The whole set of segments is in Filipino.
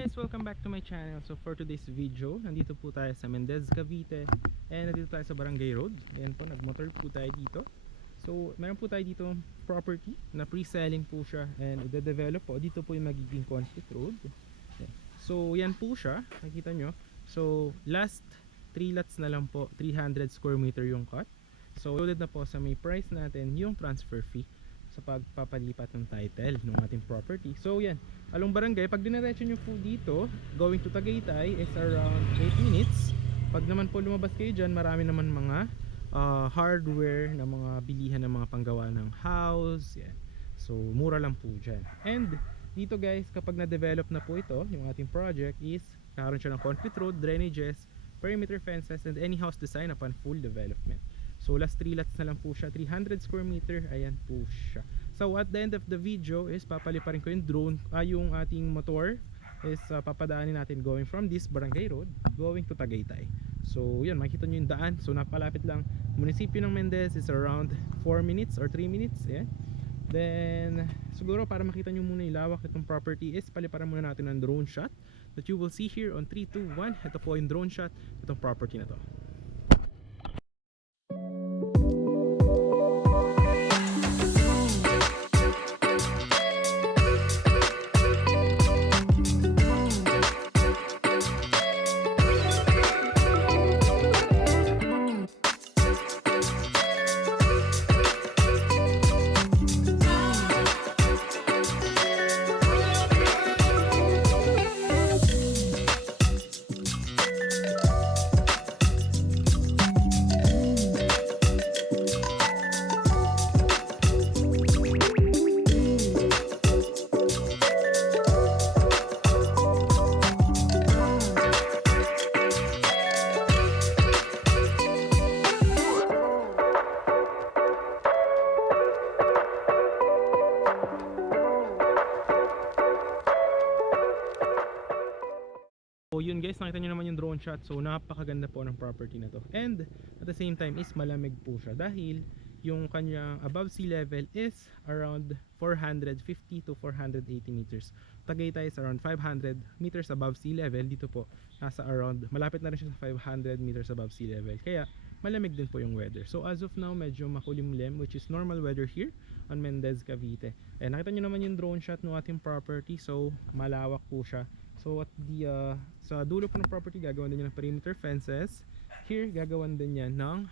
guys, welcome back to my channel. So for today's video, nandito po tayo sa Mendez, Cavite. And nandito tayo sa Barangay Road. Ayan po, nagmotor po tayo dito. So meron po tayo dito property na pre-selling po siya. And i-develop po, dito po yung magiging concrete road. Ayan. So yan po siya, nakikita nyo. So last 3 lots na lang po, 300 square meter yung cut. So loaded na po sa may price natin yung transfer fee sa pagpapalipat ng title ng ating property. So yan, Along Barangay, pag diniretso nyo po dito going to Tagaytay is around 8 minutes. Pag naman po lumabas kayo dyan, marami naman mga hardware na mga bilihan ng mga panggawa ng house. Yan. So mura lang po dyan. And dito guys, kapag na-develop na po ito, yung ating project is nakaroon siya ng concrete road, drainages, perimeter fences, and any house design upon full development. So last 3 lots na lang po siya, 300 square meter, ayan po siya. So at the end of the video is papaliparin ko yung drone, yung ating motor is papadaanin natin going from this Barangay Road going to Tagaytay. So yun, makikita nyo yung daan, so napalapit lang. Munisipyo ng Mendez is around 4 minutes or 3 minutes, ayan. Then siguro para makita nyo muna yung lawak itong property is paliparan muna natin ng drone shot that you will see here on 3, 2, 1. Ito po yung drone shot itong property na to. So yun guys, nakita nyo naman yung drone shot. So napakaganda po ng property na to. And at the same time is malamig po siya dahil yung kanyang above sea level is around 450 to 480 meters. Tagaytay is around 500 meters above sea level. Dito po nasa around, malapit na rin siya sa 500 meters above sea level. Kaya malamig din po yung weather. So as of now, medyo makulimlim, which is normal weather here on Mendez, Cavite. And nakita nyo naman yung drone shot ng ating property. So malawak po siya. So at the sa dulo po ng property, gagawan din yan ng perimeter fences. Here, gagawan din yan ng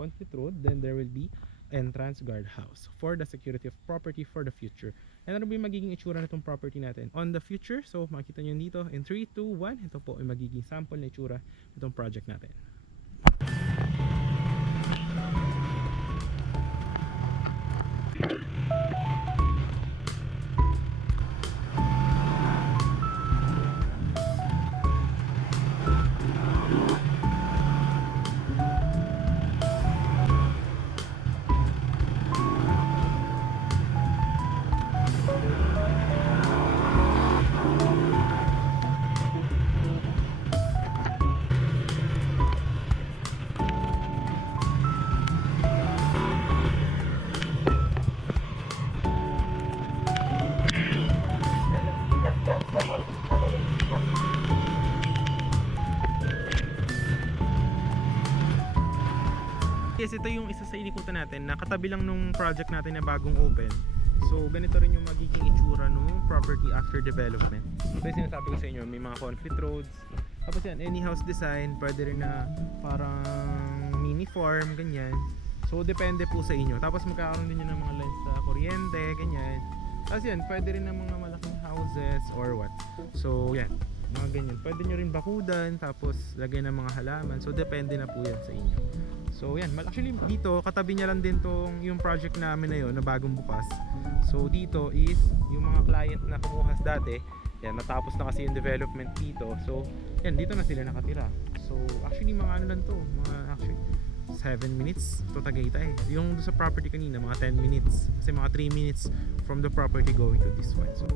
concrete road. Then there will be entrance guardhouse for the security of property for the future. And ano ba yung magiging itsura na itong property natin on the future? So makita nyo dito in 3, 2, 1. Ito po yung magiging sample na itsura itong project natin. Yes, ito yung isa sa inikutan natin na katabi lang nung project natin na bagong open. So ganito rin yung magiging itsura nung property after development. So yung sinasabi ko sa inyo, may mga concrete roads. Tapos yan, any house design, pwede rin na parang mini farm, ganyan. So depende po sa inyo. Tapos magkakaroon din yun ng mga lines sa kuryente, ganyan. Tapos yan, pwede rin ng mga malaking houses or what. So yan, mga ganyan. Pwede nyo rin bakudan, tapos lagay ng mga halaman. So depende na po yan sa inyo. So yan, actually dito katabi niya lang din tong yung project namin na yun na bagong bukas. So dito is yung mga client na kumuhas dati, yan, natapos na kasi yung development dito. So yan, dito na sila nakatira. So actually mga ano lang to, mga actually 7 minutes to Tagaytay. Yung sa property kanina mga 10 minutes, kasi mga 3 minutes from the property going to this one. So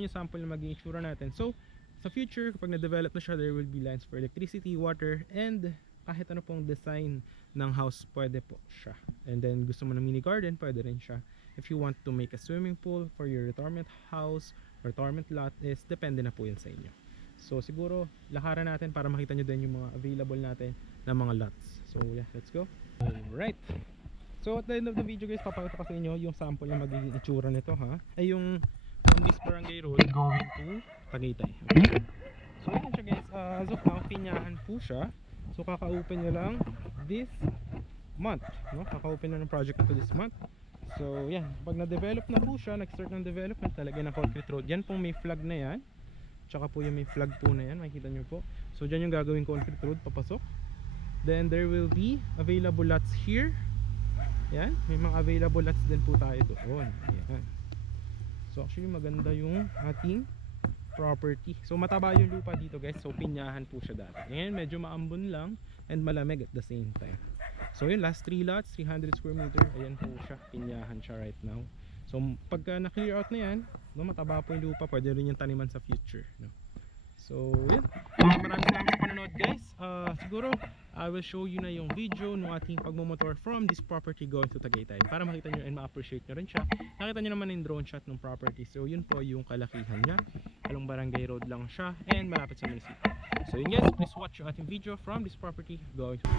Yung sample na maging itsura natin. So, sa future, kapag na-develop na siya, there will be lines for electricity, water, and kahit ano pong design ng house, pwede po siya. And then, gusto mo ng mini garden, pwede rin siya. If you want to make a swimming pool for your retirement house, retirement lot, is depende na po yun sa inyo. So, siguro, lakaran natin para makita nyo din yung mga available natin na mga lots. So, yeah, let's go. Alright. So, at the end of the video guys, papakita ko sa inyo yung sample na magiging itsura nito, ha? Ay yung from this barangay road going to Tagaytay. Okay? So, yun siya guys. As of now, pinyahan po siya. So, kaka-open nyo lang this month, no? Kaka-open na ng project na to this month. So, yan. Pag na-develop na po siya, nag-start ng development talaga ng concrete road. Yan pong may flag na yan. Tsaka po yung may flag po na yan. Makikita nyo po. So, dyan yung gagawing concrete road papasok. Then, there will be available lots here. Yan. May mga available lots din po tayo doon. Yan. So, actually maganda yung ating property. So, mataba yung lupa dito guys. So, pinyahan po siya dati. Ngayon, medyo maambon lang and malamig at the same time. So, yun. Last 3 lots, 300 square meter. Ayan po siya. Pinyahan siya right now. So, pagka na-clear out na yan, no, mataba po yung lupa. Pwede rin yung taniman sa future. No? So, yun. Maraming salamat sa panonood guys. Siguro, I will show you na yung video ng ating pagmumotor from this property going to Tagaytay para makita nyo and ma-appreciate nyo rin siya. Nakita nyo naman yung drone shot ng property. So, yun po yung kalakihan niya. Along Barangay Road lang siya and malapit sa municipio. So, yun guys. Please watch yung ating video from this property going to